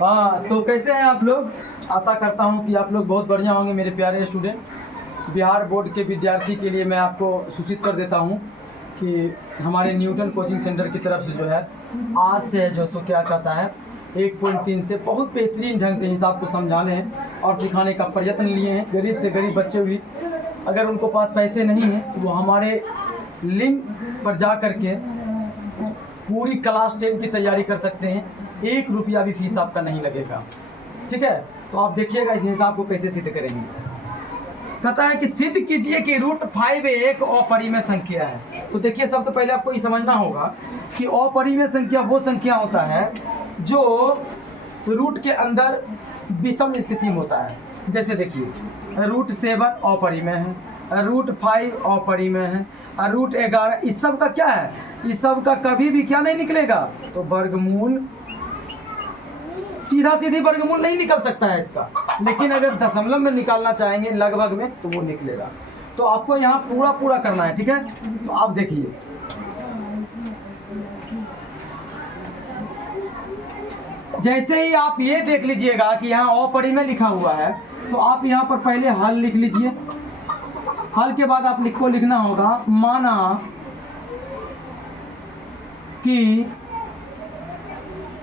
हाँ, तो कैसे हैं आप लोग? आशा करता हूँ कि आप लोग बहुत बढ़िया होंगे मेरे प्यारे स्टूडेंट। बिहार बोर्ड के विद्यार्थी के लिए मैं आपको सूचित कर देता हूँ कि हमारे न्यूटन कोचिंग सेंटर की तरफ से जो है आज से जो सो क्या कहता है 1.3 से बहुत बेहतरीन ढंग से हिसाब को समझाने हैं और सिखाने का प्रयत्न लिए हैं। गरीब से गरीब बच्चे भी अगर उनको पास पैसे नहीं हैं तो वो हमारे लिंक पर जा कर के पूरी क्लास 10 की तैयारी कर सकते हैं। 1 रुपया भी फीस आपका नहीं लगेगा, ठीक है? तो आप देखिएगा इस हिसाब को कैसे सिद्ध करेंगे। कहता है कि सिद्ध कीजिए कि √5 एक अपरिमेय संख्या है। तो देखिए, सबसे पहले आपको ये समझना होगा कि अपरिमेय संख्या वो संख्या होता है जो रूट के अंदर विषम स्थिति में होता है। जैसे देखिए, √7 अपरिमेय है, √5 अपरिमेय है, √11, इस सब का क्या है? इस सब का कभी भी क्या नहीं निकलेगा? तो वर्गमूल, सीधा सीधी वर्गमूल नहीं निकल सकता है इसका, लेकिन अगर दशमलव में निकालना चाहेंगे लगभग में तो वो निकलेगा। तो आपको यहाँ पूरा पूरा करना है, ठीक है? तो आप देखिए, जैसे ही आप ये देख लीजिएगा कि यहाँ अपरिमेय लिखा हुआ है तो आप यहाँ पर पहले हल लिख लीजिए। हल के बाद आप को लिखना होगा माना कि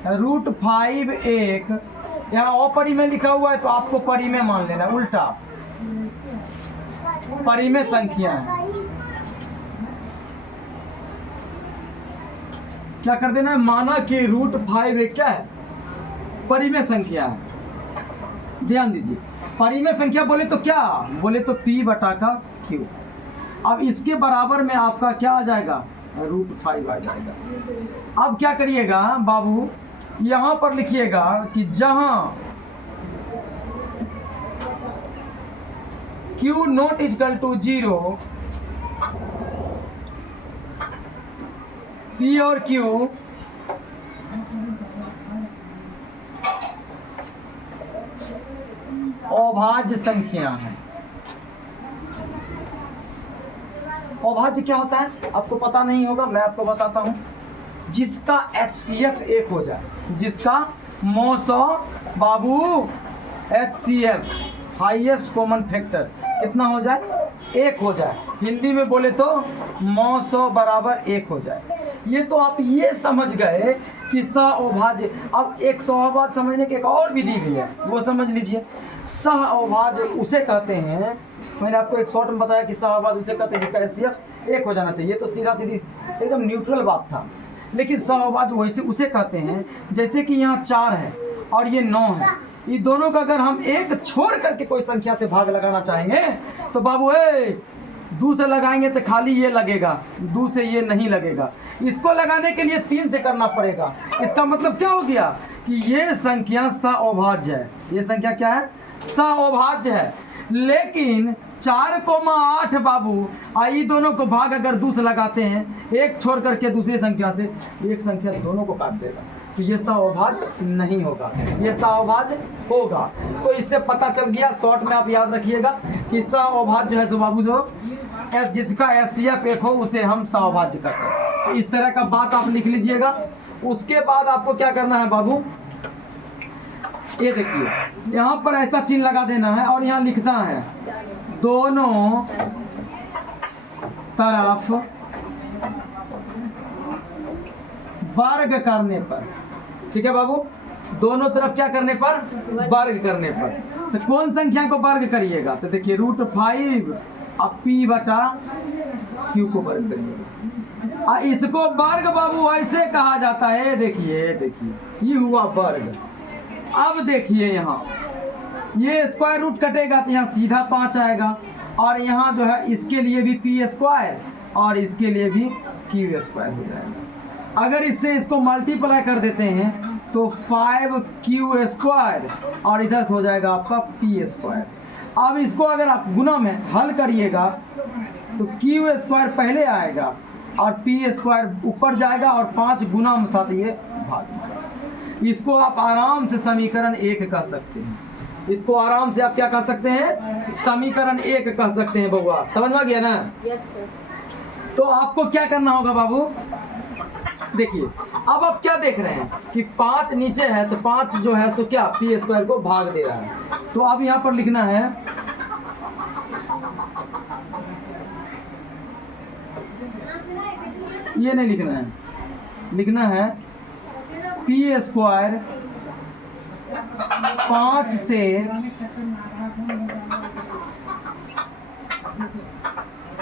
√5 एक, यहाँ अपरिमेय लिखा हुआ है तो आपको परिमेय मान लेना, उल्टा परिमेय संख्या है। क्या कर देना है? माना कि √5 एक क्या है? परिमेय संख्या है। ध्यान दीजिए, परिमेय संख्या बोले तो क्या? बोले तो P/Q। अब इसके बराबर में आपका क्या आ जाएगा? √5 आ जाएगा। अब क्या करिएगा बाबू, यहाँ पर लिखिएगा कि जहां Q not equal to 0, P और Q अभाज्य संख्या है। अभाज्य क्या होता है आपको पता नहीं होगा, मैं आपको बताता हूं। जिसका HCF 1 हो जाए, जिसका मौसो बाबू HCF हाईएस्ट कॉमन फैक्टर कितना हो जाए? 1 हो जाए। हिंदी में बोले तो मौसो बराबर 1 हो जाए। ये तो आप ये समझ गए कि सहअभाज्य। अब एक सहअभाज्य समझने की एक और विधि भी है, वो समझ लीजिए। सहअभाज्य उसे कहते हैं, मैंने आपको एक शॉर्ट में बताया कि सहअभाज्य उसे कहते हैं जिसका HCF 1 हो जाना चाहिए। तो सीधा सीधी एकदम न्यूट्रल बात था। लेकिन सहअभाज्य वैसे उसे कहते हैं जैसे कि यहाँ 4 है और ये 9 है, ये दोनों का अगर हम एक छोड़ करके कोई संख्या से भाग लगाना चाहेंगे तो बाबू 2 से लगाएंगे तो खाली ये लगेगा, 2 से ये नहीं लगेगा। इसको लगाने के लिए 3 से करना पड़ेगा। इसका मतलब क्या हो गया कि ये संख्या सहअभाज्य है। ये संख्या क्या है? सहअभाज्य है। लेकिन 4,8 बाबू, आई दोनों को भाग अगर 2 से लगाते हैं, एक छोड़ करके दूसरी संख्या से, एक संख्या दोनों को काट देगा, तो ये सहअभाज्य नहीं होगा, ये सहअभाज्य होगा। तो इससे पता चल गया, शॉर्ट में आप याद रखिएगा कि सहअभाज्य है जो बाबू जो जिसका HCF 1 हो उसे हम सहअभाज्य कहते हैं। तो इस तरह का बात आप लिख लीजिएगा। उसके बाद आपको क्या करना है बाबू, ये देखिए, यहाँ पर ऐसा चिन्ह लगा देना है और यहाँ लिखना है दोनों तरफ वर्ग करने पर। ठीक है बाबू, दोनों तरफ क्या करने पर? वर्ग करने पर। तो कौन संख्या को वर्ग करिएगा? तो देखिए √5 अब P/Q को वर्ग करिएगा। इसको वर्ग बाबू ऐसे कहा जाता है, देखिए देखिए, ये हुआ वर्ग। अब देखिए यहाँ ये स्क्वायर रूट कटेगा तो यहाँ सीधा 5 आएगा, और यहाँ जो है इसके लिए भी P² और इसके लिए भी Q² हो जाएगा। अगर इससे इसको मल्टीप्लाई कर देते हैं तो 5Q² और इधर से हो जाएगा आपका P²। अब इसको अगर आप गुना में हल करिएगा तो Q² पहले आएगा और P² ऊपर जाएगा और 5 गुना में था तो ये भाग। इसको आप आराम से समीकरण 1 कह सकते हैं। इसको आराम से आप क्या कह सकते हैं? समीकरण 1 कह सकते हैं बउआ। समझ में आ गया ना? Yes sir. तो आपको क्या करना होगा बाबू, देखिए अब आप क्या देख रहे हैं कि 5 नीचे है तो 5 जो है तो क्या पी स्क्वायर को भाग दे रहा है। तो अब यहाँ पर लिखना है ये नहीं लिखना है, लिखना है पी स्क्वायर 5 से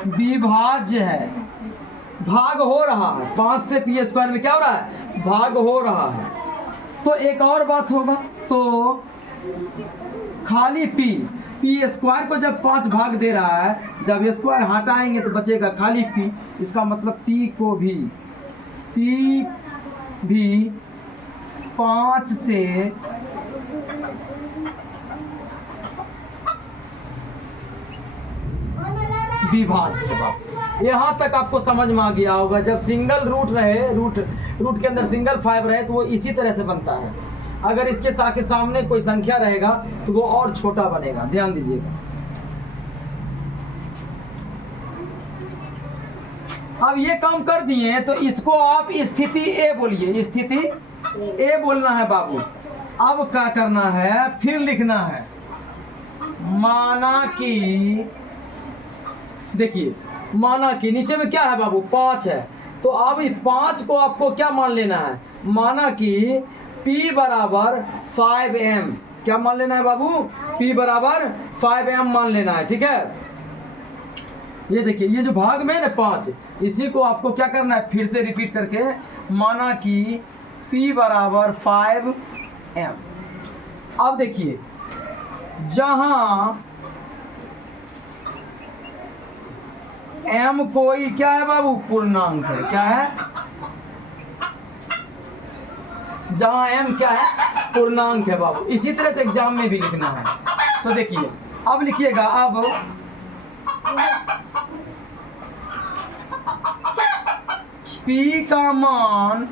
विभाज्य है, भाग हो रहा है। 5 से पी स्क्वायर में क्या हो रहा है, भाग हो रहा है। तो एक और बात होगा, तो खाली पी स्क्वायर को जब 5 भाग दे रहा है, जब स्क्वायर हटाएंगे तो बचेगा खाली पी। इसका मतलब पी भी 5 से विभाज्य है। बात यहाँ तक आपको समझ में आ गया होगा। जब सिंगल रूट रहे, रूट के अंदर सिंगल 5 रहे तो वो इसी तरह से बनता है। अगर इसके सामने कोई संख्या रहेगा तो वो और छोटा बनेगा, ध्यान दीजिएगा। अब ये काम कर दिए तो इसको आप स्थिति ए बोलिए, स्थिति ए बोलना है बाबू। अब क्या करना है, फिर लिखना है माना कि, देखिए माना कि नीचे में क्या है बाबू 5 है, तो अब 5 को आपको क्या मान लेना है, माना कि P बराबर 5m, क्या मान लेना है बाबू, P बराबर 5m मान लेना है। ठीक है, ये देखिए ये जो भाग में है ना 5, इसी को आपको क्या करना है, फिर से रिपीट करके माना कि P बराबर 5m। अब देखिए जहां m कोई क्या है बाबू, पूर्णांक है, क्या है, जहां m क्या है, पूर्णांक है बाबू। इसी तरह से एग्जाम में भी लिखना है। तो देखिए अब लिखिएगा, अब p का मान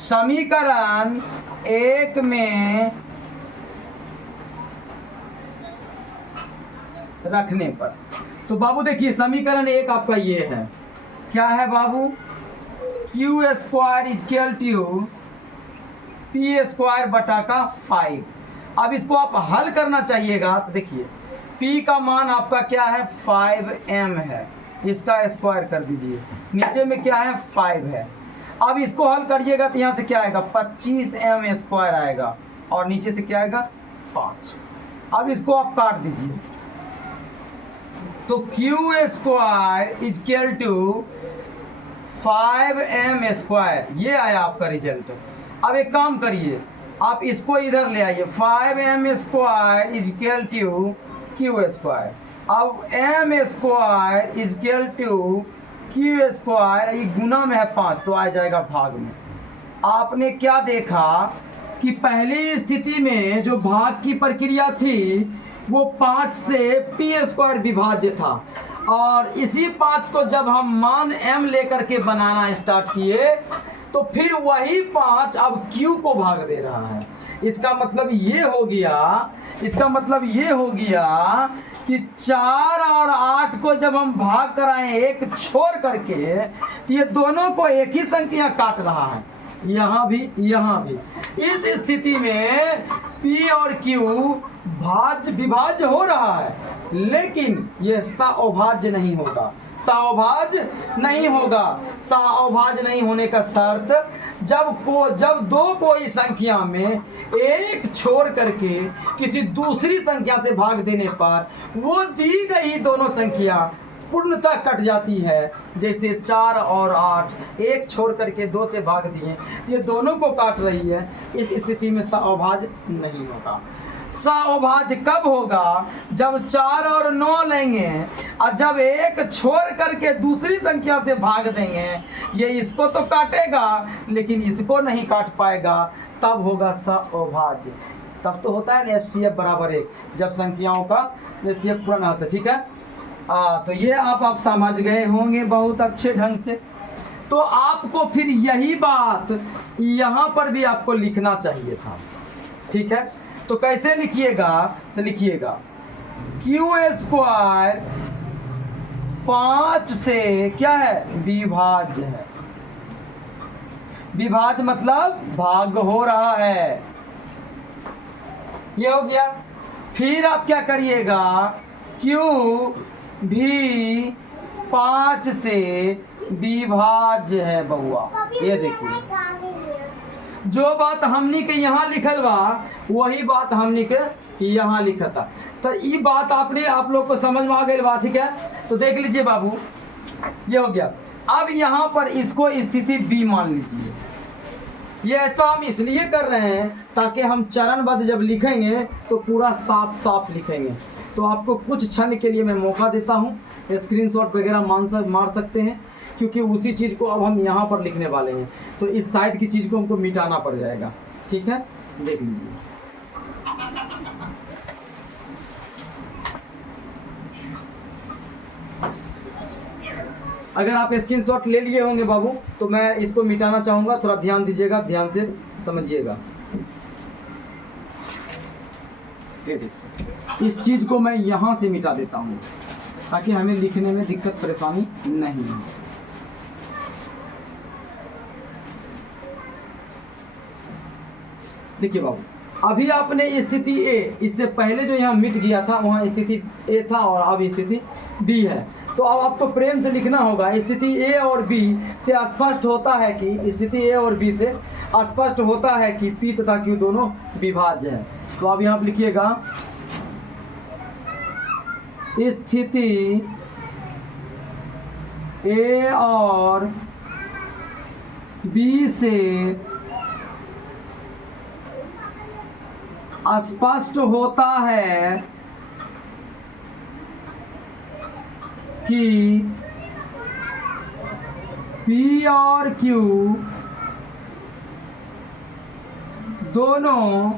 समीकरण 1 में रखने पर, तो बाबू देखिए समीकरण 1 आपका ये है, क्या है बाबू, Q square equal to P square बटा का 5। अब इसको आप हल करना चाहिएगा। तो देखिए p का मान आपका क्या है, 5m है, इसका स्क्वायर कर दीजिए, नीचे में क्या है 5 है। अब इसको हल करिएगा तो यहाँ से क्या आएगा, 25m स्क्वायर आएगा, और नीचे से क्या आएगा 5। अब इसको आप काट दीजिए, तो Q square equal to 5m square, ये आया आपका रिजल्ट। अब एक काम करिए, आप इसको इधर ले आइए, 5m square equal to Q square. अब m square equal to Q square, ये गुना में है 5 तो आ जाएगा भाग में। आपने क्या देखा कि पहली स्थिति में जो भाग की प्रक्रिया थी वो 5 से पी स्क्वायर विभाज्य था, और इसी 5 को जब हम मान m लेकर के बनाना स्टार्ट किए तो फिर वही 5 अब q को भाग दे रहा है। इसका मतलब ये हो गया, इसका मतलब ये हो गया कि 4 और 8 को जब हम भाग कराएं एक छोड़ करके, तो ये दोनों को एक ही संख्या काट रहा है, यहाँ भी यहाँ भी। इस स्थिति में P और Q भाज्य विभाज्य हो रहा है, लेकिन ये सअभाज्य नहीं होगा, सअभाज्य नहीं होगा। सअभाज्य नहीं होने का शर्त, जब दो कोई संख्या में एक छोड़ करके किसी दूसरी संख्या से भाग देने पर वो दी गई दोनों संख्या पूर्णतः कट जाती है। जैसे 4 और 8 एक छोड़ करके 2 से भाग दिए, ये दोनों को काट रही है। इस स्थिति में सअभाज्य नहीं होगा। सअभाज्य कब होगा, जब 4 और 9 लेंगे और जब एक छोड़ करके दूसरी संख्या से भाग देंगे, ये इसको तो काटेगा लेकिन इसको नहीं काट पाएगा, तब होगा सअभाज्य। तब तो होता है ना HCF बराबर 1, जब संख्याओं का HCF पूर्ण होता है। ठीक है, तो ये आप समझ गए होंगे बहुत अच्छे ढंग से। तो आपको फिर यही बात यहाँ पर भी आपको लिखना चाहिए था। ठीक है, तो कैसे लिखिएगा, तो लिखिएगा क्यू स्क्वायर 5 से क्या है, विभाज्य है। विभाज्य मतलब भाग हो रहा है, ये हो गया। फिर आप क्या करिएगा, Q भी 5 से विभाज्य है बउआ। ये देखिए, जो बात हमनी के यहाँ लिखल बा वही बात हमनी के यहाँ लिखा था। तो ये बात आप लोग को समझ में आ गई बात, ठीक है। तो देख लीजिए बाबू, ये हो गया। अब यहाँ पर इसको स्थिति बी मान लीजिए। ये ऐसा हम इसलिए कर रहे हैं ताकि हम चरणबद्ध जब लिखेंगे तो पूरा साफ साफ लिखेंगे। तो आपको कुछ क्षण के लिए मैं मौका देता हूँ, स्क्रीनशॉट वगैरह मार सकते हैं, क्योंकि उसी चीज़ को अब हम यहाँ पर लिखने वाले हैं। तो इस साइड की चीज़ को हमको मिटाना पड़ जाएगा, ठीक है। देख लीजिए, अगर आप स्क्रीनशॉट ले लिए होंगे बाबू तो मैं इसको मिटाना चाहूँगा, थोड़ा ध्यान दीजिएगा, ध्यान से समझिएगा। इस चीज़ को मैं यहाँ से मिटा देता हूँ ताकि हमें लिखने में दिक्कत परेशानी नहीं हो। देखिए बाबू, अभी आपने स्थिति ए, इससे पहले जो यहाँ मिट गया था वहाँ स्थिति ए था और अब स्थिति बी है। तो अब आपको प्रेम से लिखना होगा। स्थिति ए और बी से स्पष्ट होता है कि स्थिति ए और बी से स्पष्ट होता है कि पी तथा क्यू दोनों विभाज्य है। तो अब यहाँ पर लिखिएगा, स्थिति ए और बी से स्पष्ट होता है कि P और Q दोनों,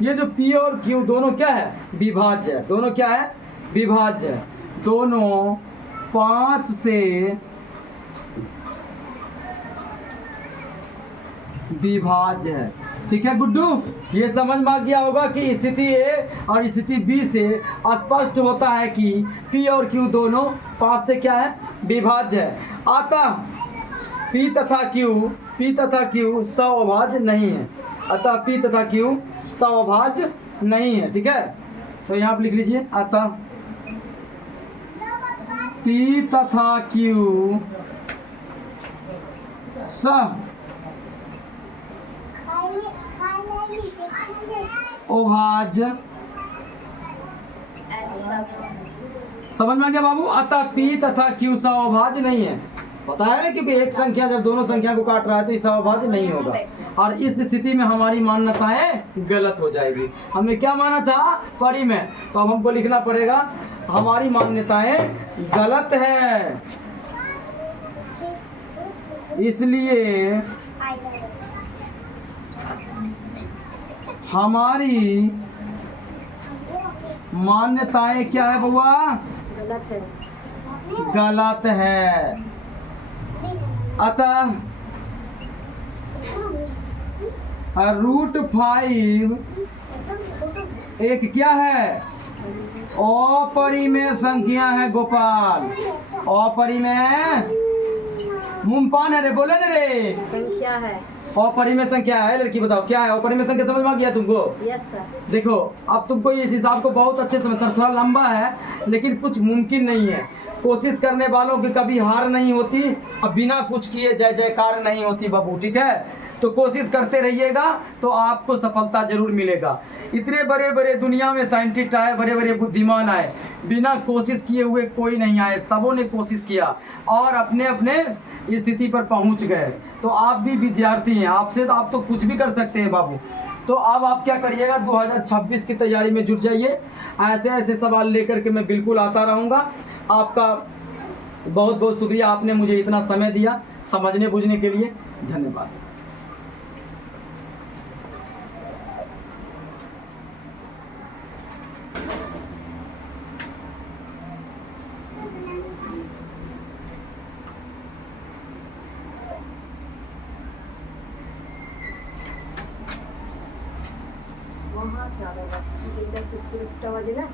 ये जो P और Q दोनों क्या है, विभाज्य है। दोनों क्या है, विभाज्य है। दोनों 5 से विभाज्य है, ठीक है गुड्डू। ये समझ में आ गया होगा कि स्थिति ए और स्थिति बी से स्पष्ट होता है कि P और Q दोनों 5 से क्या है, विभाज्य है। अतः P तथा Q समभाज्य नहीं है। अतः P तथा Q समभाज्य नहीं है, ठीक है। तो यहाँ पर लिख लीजिए, अतः P तथा Q समभाज्य। समझ में आ गया बाबू। अतः P तथा Q समभाज्य नहीं है। पता है ना, क्योंकि एक संख्या जब दोनों संख्या को काट रहा है तो इस समभाज्य नहीं होगा। और इस स्थिति में हमारी मान्यताएं गलत हो जाएगी। हमने क्या माना था परी में, तो अब हमको लिखना पड़ेगा हमारी मान्यताएं गलत है, इसलिए हमारी मान्यताएं क्या है बउआ, गलत है। अतः √5 एक क्या है, अपरिमेय संख्या है गोपाल। अपरिमेय मुमपान है रे, बोले ना रे, संख्या है। अपरिमेय संख्या है। लड़की बताओ क्या है अपरिमेय संख्या, समझ में आ गया तुमको? Yes sir. देखो अब तुमको इस हिसाब को बहुत अच्छे से मतलब, थोड़ा लंबा है लेकिन कुछ मुमकिन नहीं है। कोशिश करने वालों की कभी हार नहीं होती, अब बिना कुछ किए जय जयकार नहीं होती बाबू, ठीक है। तो कोशिश करते रहिएगा तो आपको सफलता जरूर मिलेगा। इतने बड़े बड़े दुनिया में साइंटिस्ट आए, बड़े बड़े बुद्धिमान आए, बिना कोशिश किए हुए कोई नहीं आए। सबों ने कोशिश किया और अपने अपने स्थिति पर पहुंच गए। तो आप भी विद्यार्थी हैं, आपसे तो आप तो कुछ भी कर सकते हैं बाबू। तो अब आप क्या करिएगा, 2026 की तैयारी में जुट जाइए। ऐसे ऐसे सवाल लेकर के मैं बिल्कुल आता रहूँगा। आपका बहुत बहुत शुक्रिया, आपने मुझे इतना समय दिया समझने बूझने के लिए, धन्यवाद। वहाँ से आ रहा है, 10 बजे ना।